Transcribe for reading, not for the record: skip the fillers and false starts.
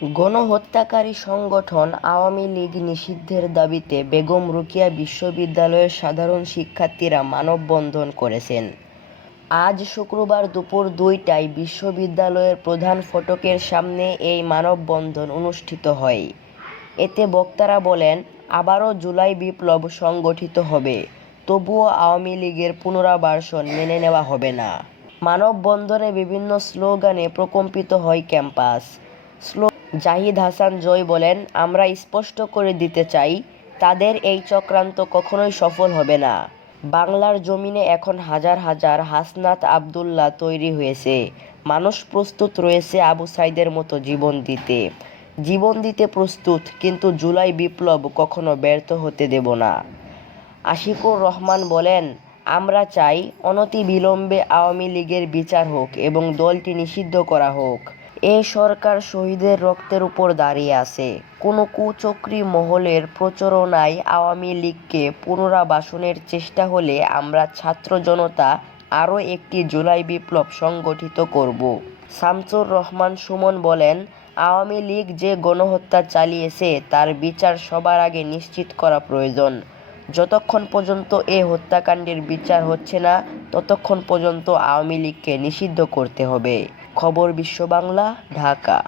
গণহত্যাকারী সংগঠন আওয়ামী লীগ নিষিদ্ধের দাবিতে বেগম রোকেয়া বিশ্ববিদ্যালয়ের সাধারণ শিক্ষার্থীরা মানববন্ধন করেছেন। আজ শুক্রবার দুপুর ২টায় বিশ্ববিদ্যালয়ের প্রধান ফটকের সামনে এই মানববন্ধন অনুষ্ঠিত হয়। এতে বক্তারা বলেন, আবারও জুলাই বিপ্লব সংগঠিত হবে, তবুও আওয়ামী লীগের পুনরাবাসন মেনে নেওয়া হবে না। মানববন্ধনে বিভিন্ন স্লোগানে প্রকম্পিত হয় ক্যাম্পাস। জাহিদ হাসান জয় বলেন, আমরা স্পষ্ট করে দিতে চাই, তাদের এই চক্রান্ত কখনোই সফল হবে না। বাংলার জমিনে এখন হাজার হাজার হাসনাত আব্দুল্লাহ তৈরি হয়েছে। মানুষ প্রস্তুত রয়েছে আবু সাইদের মতো জীবন দিতে প্রস্তুত, কিন্তু জুলাই বিপ্লব কখনো ব্যর্থ হতে দেব না। আশিকুর রহমান বলেন, আমরা চাই অনতিবিলম্বে আওয়ামী লীগের বিচার হোক এবং দলটি নিষিদ্ধ করা হোক। এ সরকার শহীদের রক্তের উপর দাঁড়িয়ে আছে। কোনো কুচক্রী মহলের প্রচারণায় আওয়ামী লীগকে পুনরাবাসনের চেষ্টা হলে আমরা ছাত্র জনতা আরও একটি জুলাই বিপ্লব সংগঠিত করব। শামসুর রহমান সুমন বলেন, আওয়ামী লীগ যে গণহত্যা চালিয়েছে তার বিচার সবার আগে নিশ্চিত করা প্রয়োজন। যতক্ষণ পর্যন্ত এ হত্যাকাণ্ডের বিচার হচ্ছে না, ততক্ষণ পর্যন্ত আওয়ামী লীগকে নিষিদ্ধ করতে হবে। খবর বিশ্ব বাংলা, ঢাকা।